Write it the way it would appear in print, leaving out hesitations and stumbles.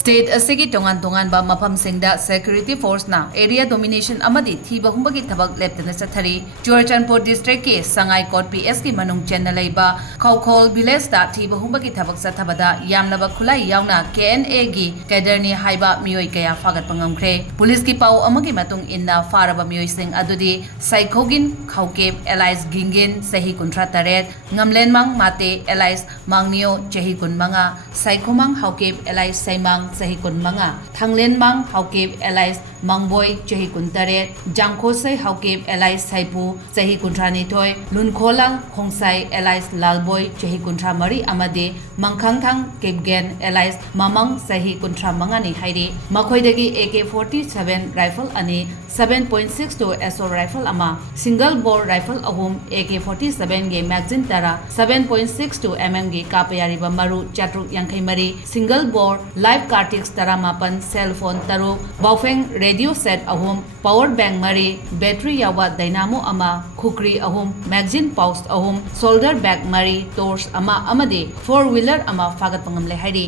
State asigi tongan ba mafam singda security force na area domination amadi thiba humbagi thabak leptana chathari Churachandpur district ki Sangai Court PS ki manung chennai leiba Khaukual village da thiba humbagi thabak chathabada yamnaba Khutlai Yaona KNA gi Cadreni Haiba Meeoi kaya fagatpa ngamkhre police ki pau amagi matung inna faraba meoi sing adudi Saikhogin Khaukual Elias Gingin sahi kuntra taret ngamlenmang mate Elias Mangnio chahi kunmanga Saikhomang Khaukual Elias Saimang sahi kunmanga Thanglenmang Khaukual Elias Mangboy chahi kuntaret Jangkhosai Khaukual Elias Saipu sahi kuntrani thoi Lunkholang Khongsai Elias Lalboy chahi kuntra mari amade Mangkhangthang Kepgen Elias Mamang sahi kuntra mangani hairi makhoidagi AK-47 rifle ani 7.62 assault rifle ama single bore rifle ahum AK-47 ge magazine tara 7.62 mm ge kapayari maru chatruk yankhai mari single bore live cartridge tara mapan cell phone taru baufeng radio set ahum power bank mari battery yawa dynamo ama khukri ahum magazine pouch ahum shoulder bag mari torch ama amade four wheeler ama fagat pangam le hairi